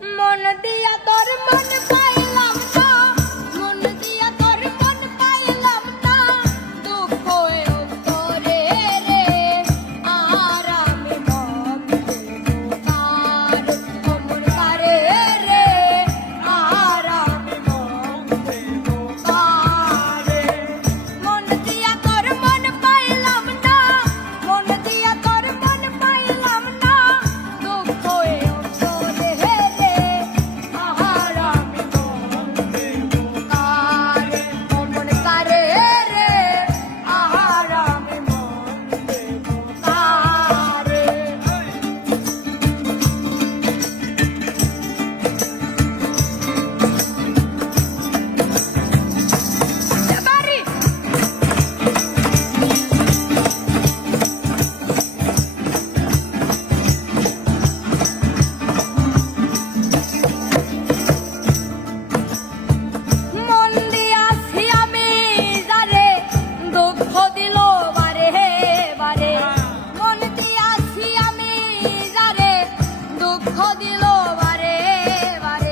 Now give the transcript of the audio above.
মন দিয়া তোর মন পাইলাম না, মন দিয়া তোর মন পাইলাম না, দুঃখ অন্তরে রে, আর আমি মন দেব কার, মন কারে রে, আর আমি মন দেব কারে। মন দিয়া তোর মন পাইলাম না, মন দিয়া তোর মন পাইলাম না, দুঃখ অন্তরে রে, আর আমি মন দেব কারে, মন কারে রে, আর আমি মন দেব কারে। বাড়ি মন দিয়াছি আমি যারে, দুঃখ দিল বারে বারে, মন দিয়াছি আমি যারে, দুঃখ দিল বারে বারে।